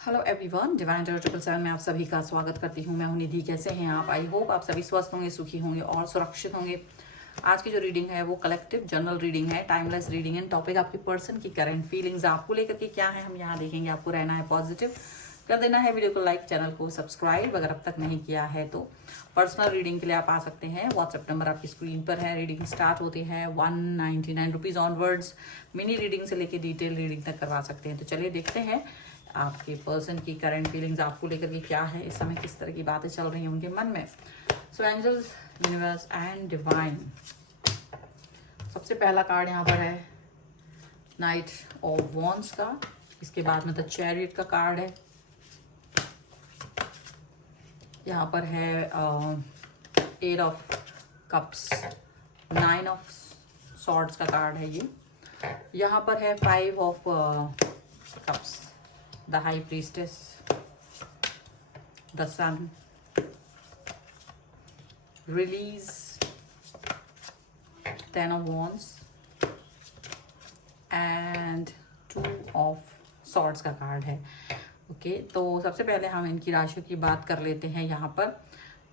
Hello everyone, divine terror 777 में आप सभी का स्वागत करती हूँ। मैं हूँ निधि। कैसे हैं आप? आई होप आप सभी स्वस्थ होंगे, सुखी होंगे और सुरक्षित होंगे। आज की जो रीडिंग है वो कलेक्टिव जनरल रीडिंग है, टाइमलेस रीडिंग है। टॉपिक आपकी पर्सन की करंट फीलिंग्स आपको लेकर के क्या है हम यहाँ देखेंगे। आपको रहना है पॉजिटिव, कर देना है वीडियो को लाइक, चैनल को सब्सक्राइब अगर अब तक नहीं किया है तो। पर्सनल रीडिंग के लिए आप आ सकते हैं। व्हाट्सएप नंबर आपकी स्क्रीन पर है। रीडिंग स्टार्ट होती है 199 रुपीज़ ऑनवर्ड्स। मिनी रीडिंग से लेके डिटेल रीडिंग तक करवा सकते हैं। तो चलिए देखते हैं आपके पर्सन की करंट फीलिंग्स आपको लेकर के क्या है, इस समय किस तरह की बातें चल रही हैं उनके मन में। सो एंजल्स, यूनिवर्स एंड डिवाइन। सबसे पहला कार्ड यहाँ पर है नाइट ऑफ वॉन्ड्स का। इसके बाद में द चैरियट का कार्ड है। यहाँ पर है 8 ऑफ कप्स, 9 ऑफ सॉर्ड्स का कार्ड है ये। यहाँ पर है 5 of cups, the high priestess, the sun, release, 10 of wands and 2 of swords का कार्ड है। ओके, तो सबसे पहले हम इनकी राशियों की बात कर लेते हैं। यहाँ पर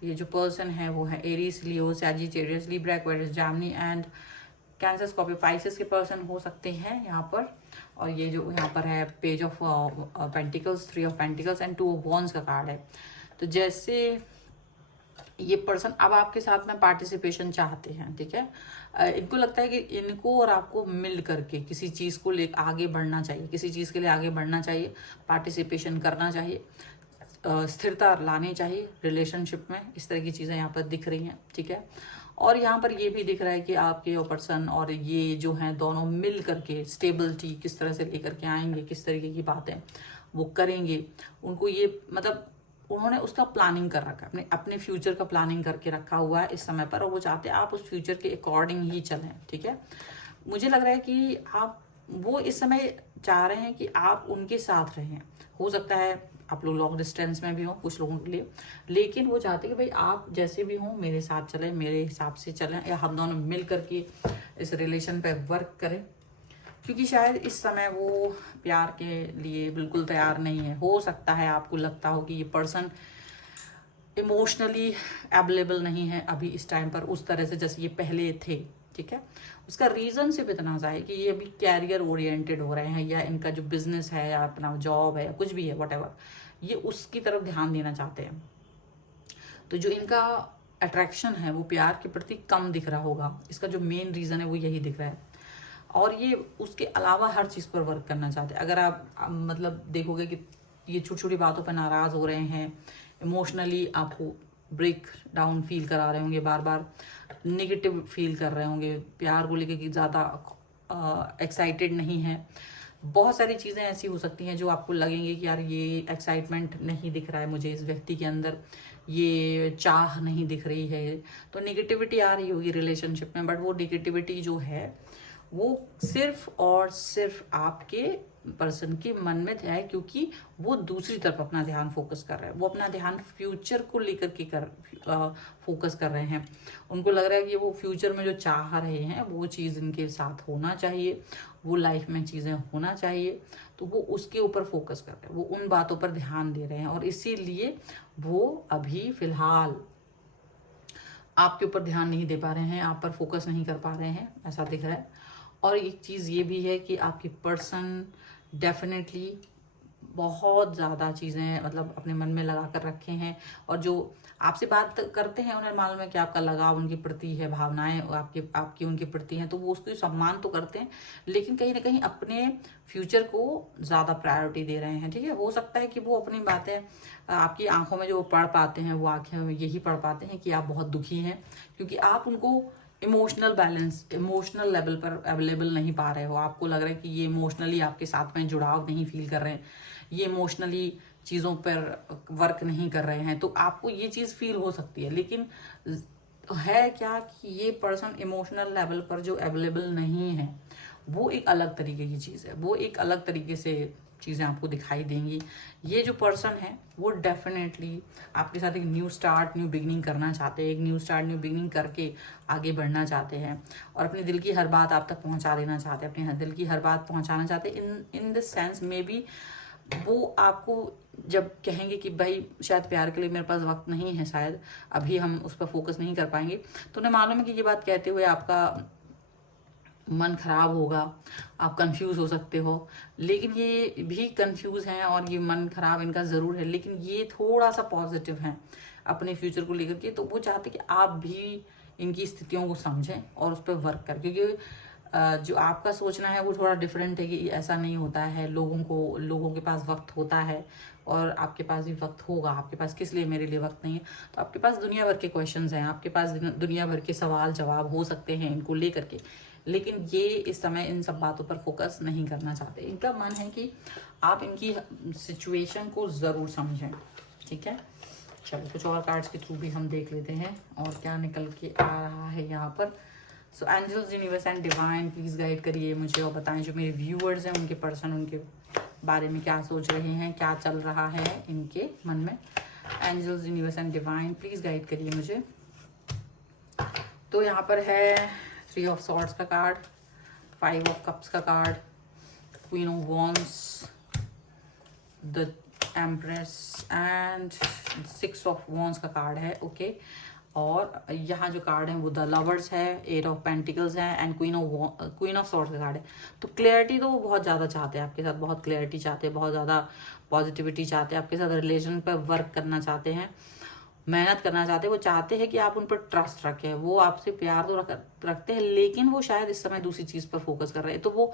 ये जो पर्सन है वो है Aries, Leo, Sagittarius, Libra, Aquarius, Gemini and cancer, Scorpio, Pisces के पर्सन हो सकते हैं यहाँ पर। और ये जो यहाँ पर है page of pentacles, 3 of pentacles and 2 of wands का कार्ड है। तो जैसे ये पर्सन अब आपके साथ में पार्टिसिपेशन चाहते हैं, ठीक है। इनको लगता है कि इनको और आपको मिल करके किसी चीज़ को ले आगे बढ़ना चाहिए, किसी चीज़ के लिए आगे बढ़ना चाहिए, पार्टिसिपेशन करना चाहिए, स्थिरता लानी चाहिए रिलेशनशिप में। इस तरह की चीज़ें यहाँ पर दिख रही हैं, ठीक है। और यहाँ पर ये भी दिख रहा है कि आपके पर्सन और ये जो हैं दोनों मिल करके स्टेबिलिटी किस तरह से लेकर के आएंगे, किस तरीके की बातें वो करेंगे। उनको ये मतलब उन्होंने उसका प्लानिंग कर रखा है, अपने अपने फ्यूचर का प्लानिंग करके रखा हुआ है इस समय पर, और वो चाहते हैं आप उस फ्यूचर के अकॉर्डिंग ही चलें, ठीक है। मुझे लग रहा है कि आप वो इस समय चाह रहे हैं कि आप उनके साथ रहें। हो सकता है आप लोग लॉन्ग डिस्टेंस में भी हो कुछ लोगों के लिए, लेकिन वो चाहते हैं कि भाई आप जैसे भी हों मेरे साथ चलें, मेरे हिसाब से चलें, या हम दोनों मिल करके इस रिलेशन पे वर्क करें। क्योंकि शायद इस समय वो प्यार के लिए बिल्कुल तैयार नहीं है। हो सकता है आपको लगता हो कि ये पर्सन इमोशनली अवेलेबल नहीं है अभी इस टाइम पर उस तरह से जैसे ये पहले थे, ठीक है। उसका रीज़न सिर्फ इतना सा है कि ये अभी कैरियर ओरिएंटेड हो रहे हैं, या इनका जो बिजनेस है या अपना जॉब है या कुछ भी है व्हाटएवर, ये उसकी तरफ ध्यान देना चाहते हैं। तो जो इनका अट्रैक्शन है वो प्यार के प्रति कम दिख रहा होगा। इसका जो मेन रीज़न है वो यही दिख रहा है। और ये उसके अलावा हर चीज़ पर वर्क करना चाहते हैं। अगर आप मतलब देखोगे कि ये छोटी छोटी बातों पर नाराज़ हो रहे हैं, इमोशनली आपको ब्रेक डाउन फील करा रहे होंगे, बार बार नेगेटिव फील कर रहे होंगे, प्यार को लेकर कि ज़्यादा एक्साइटेड नहीं है। बहुत सारी चीज़ें ऐसी हो सकती हैं जो आपको लगेंगे कि यार ये एक्साइटमेंट नहीं दिख रहा है मुझे इस व्यक्ति के अंदर, ये चाह नहीं दिख रही है। तो नेगेटिविटी आ रही होगी रिलेशनशिप में, बट वो नेगेटिविटी जो है वो सिर्फ और सिर्फ आपके पर्सन के मन में है, क्योंकि वो दूसरी तरफ अपना ध्यान फोकस कर रहे हैं। वो अपना ध्यान फ्यूचर को लेकर के फोकस कर रहे हैं। उनको लग रहा है कि वो फ्यूचर में जो चाह रहे हैं वो चीज़ इनके साथ होना चाहिए, वो लाइफ में चीज़ें होना चाहिए। तो वो उसके ऊपर फोकस कर रहे हैं, वो उन बातों पर ध्यान दे रहे हैं, और इसीलिए वो अभी फिलहाल आपके ऊपर ध्यान नहीं दे पा रहे हैं, आप पर फोकस नहीं कर पा रहे हैं, ऐसा दिख रहा है। और एक चीज़ ये भी है कि आपकी पर्सन डेफिनेटली बहुत ज़्यादा चीज़ें मतलब अपने मन में लगा कर रखे हैं, और जो आपसे बात करते हैं उन्हें मालूम है कि आपका लगाव उनके प्रति है, भावनाएं आपकी उनके प्रति हैं, तो वो उसको सम्मान तो करते हैं, लेकिन कहीं ना कहीं अपने फ्यूचर को ज़्यादा प्रायोरिटी दे रहे हैं, ठीक है। हो सकता है कि वो अपनी बातें आपकी आंखों में जो पढ़ पाते हैं, वो आंखें में यही पढ़ पाते हैं कि आप बहुत दुखी हैं, क्योंकि आप उनको इमोशनल बैलेंस, इमोशनल लेवल पर अवेलेबल नहीं पा रहे हो। आपको लग रहा है कि ये इमोशनली आपके साथ में जुड़ाव नहीं फील कर रहे हैं, ये इमोशनली चीज़ों पर वर्क नहीं कर रहे हैं। तो आपको ये चीज़ फील हो सकती है, लेकिन है क्या कि ये पर्सन इमोशनल लेवल पर जो अवेलेबल नहीं है वो एक अलग तरीके की चीज़ है, वो एक अलग तरीके से चीज़ें आपको दिखाई देंगी। ये जो पर्सन है वो डेफिनेटली आपके साथ एक न्यू स्टार्ट, न्यू बिगिनिंग करना चाहते हैं, एक न्यू स्टार्ट, न्यू बिगिनिंग करके आगे बढ़ना चाहते हैं, और अपने दिल की हर बात आप तक पहुंचा देना चाहते हैं, अपने दिल की हर बात पहुंचाना चाहते हैं। इन द सेंस में भी वो आपको जब कहेंगे कि भाई शायद प्यार के लिए मेरे पास वक्त नहीं है, शायद अभी हम उस पर फोकस नहीं कर पाएंगे, तो उन्हें मालूम है कि ये बात कहते हुए आपका मन खराब होगा, आप कंफ्यूज हो सकते हो। लेकिन ये भी कंफ्यूज हैं और ये मन खराब इनका ज़रूर है, लेकिन ये थोड़ा सा पॉजिटिव हैं अपने फ्यूचर को लेकर के। तो वो चाहते कि आप भी इनकी स्थितियों को समझें और उस पर वर्क करें, क्योंकि जो आपका सोचना है वो थोड़ा डिफरेंट है कि ऐसा नहीं होता है, लोगों के पास वक्त होता है और आपके पास भी वक्त होगा। आपके पास किस लिए मेरे लिए वक्त नहीं है? तो आपके पास दुनिया भर के क्वेश्चंस हैं, आपके पास दुनिया भर के सवाल जवाब हो सकते हैं इनको लेकर के, लेकिन ये इस समय इन सब बातों पर फोकस नहीं करना चाहते। इनका मन है कि आप इनकी सिचुएशन को ज़रूर समझें। ठीक है, चलो कुछ और कार्ड्स के थ्रू भी हम देख लेते हैं और क्या निकल के आ रहा है यहाँ पर। So angels, universe and divine please guide करिए मुझे और बताएं जो मेरे व्यूअर्स हैं उनके पर्सन उनके बारे में क्या सोच रहे हैं, क्या चल रहा है इनके मन में। Angels, universe and divine please guide करिए मुझे। तो यहाँ पर है 3 ऑफ सॉर्ड्स का कार्ड, 5 ऑफ कप्स का card, queen of wands, the empress and 6 of wands का कार्ड है। ओके, और यहाँ जो कार्ड है वो द लवर्स है, 8 ऑफ पेंटिकल्स है एंड क्वीन ऑफ सॉर्ड्स का कार्ड है। तो क्लैरिटी तो वो बहुत ज़्यादा चाहते हैं आपके साथ, बहुत क्लैरिटी चाहते हैं, बहुत ज़्यादा पॉजिटिविटी चाहते हैं आपके साथ, रिलेशन पर वर्क करना चाहते हैं, मेहनत करना चाहते हैं। वो चाहते हैं कि आप उन पर ट्रस्ट रखें, वो आपसे प्यार तो रखते हैं, लेकिन वो शायद इस समय दूसरी चीज़ पर फोकस कर रहे हैं, तो वो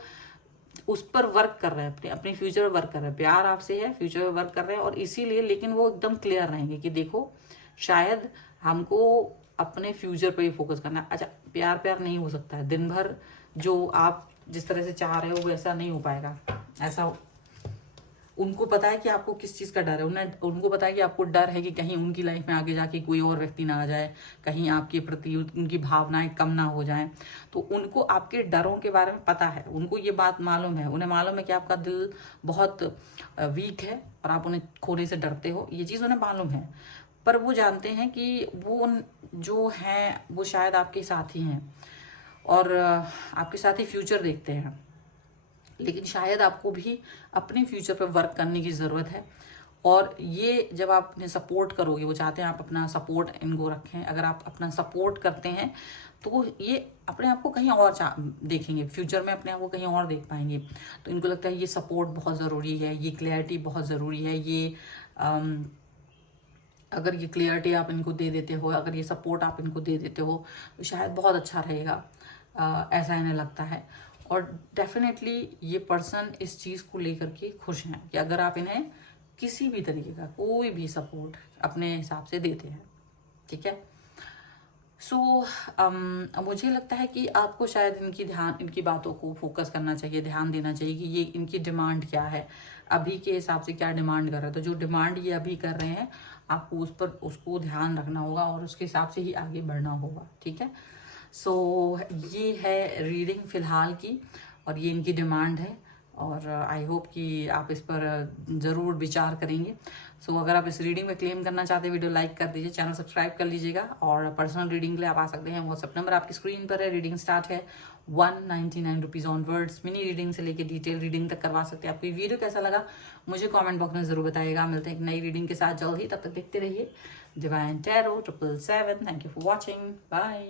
उस पर वर्क कर रहे हैं, अपने फ्यूचर पर वर्क कर रहे हैं। प्यार आपसे है, फ्यूचर पर वर्क कर रहे हैं और इसीलिए, लेकिन वो एकदम क्लियर रहेंगे कि देखो शायद हमको अपने फ्यूचर पे ही फोकस करना है। अच्छा, प्यार नहीं हो सकता है, दिन भर जो आप जिस तरह से चाह रहे हो वैसा नहीं हो पाएगा। ऐसा उनको पता है कि आपको किस चीज़ का डर है, उनको पता है कि आपको डर है कि कहीं उनकी लाइफ में आगे जाके कोई और व्यक्ति ना आ जाए, कहीं आपके प्रति उनकी भावनाएं कम ना हो जाएं। तो उनको आपके डरों के बारे में पता है, उनको ये बात मालूम है, उन्हें मालूम है कि आपका दिल बहुत वीक है और आप उन्हें खोने से डरते हो, ये चीज़ उन्हें मालूम है। पर वो जानते हैं कि वो जो हैं वो शायद आपके साथ ही हैं और आपके साथ ही फ्यूचर देखते हैं, लेकिन शायद आपको भी अपने फ्यूचर पर वर्क करने की ज़रूरत है। और ये जब आप उन्हें सपोर्ट करोगे, वो चाहते हैं आप अपना सपोर्ट इनको रखें, अगर आप अपना सपोर्ट करते हैं तो ये अपने आप को कहीं और देखेंगे, फ्यूचर में अपने आप को कहीं और देख पाएंगे। तो इनको लगता है ये सपोर्ट बहुत ज़रूरी है, ये क्लैरिटी बहुत ज़रूरी है, ये अगर ये क्लियरिटी आप इनको दे देते हो, अगर ये सपोर्ट आप इनको दे देते हो तो शायद बहुत अच्छा रहेगा, ऐसा इन्हें लगता है। और डेफिनेटली ये पर्सन इस चीज़ को लेकर के खुश हैं कि अगर आप इन्हें किसी भी तरीके का कोई भी सपोर्ट अपने हिसाब से देते हैं। ठीक है, सो मुझे लगता है कि आपको शायद इनकी बातों को फोकस करना चाहिए, ध्यान देना चाहिए कि ये इनकी डिमांड क्या है, अभी के हिसाब से क्या डिमांड कर रहे हैं। तो जो डिमांड ये अभी कर रहे हैं आपको उसको ध्यान रखना होगा और उसके हिसाब से ही आगे बढ़ना होगा। ठीक है, सो ये है रीडिंग फ़िलहाल की और ये इनकी डिमांड है और आई होप कि आप इस पर ज़रूर विचार करेंगे। सो अगर आप इस रीडिंग में क्लेम करना चाहते हैं, वीडियो लाइक कर दीजिए, चैनल सब्सक्राइब कर लीजिएगा और पर्सनल रीडिंग के लिए आप आ सकते हैं। व्हाट्सएप नंबर आपकी स्क्रीन पर है। रीडिंग स्टार्ट है 199 रुपीज़ ऑनवर्ड्स। मिनी रीडिंग से लेकर डिटेल रीडिंग तक करवा सकते हैं। आपको ये वीडियो कैसा लगा मुझे कमेंट बॉक्स में ज़रूर बताइएगा। मिलते हैं एक नई रीडिंग के साथ जल्द ही, तब तक देखते रहिए divine tarot 777। Thank you for watching, bye.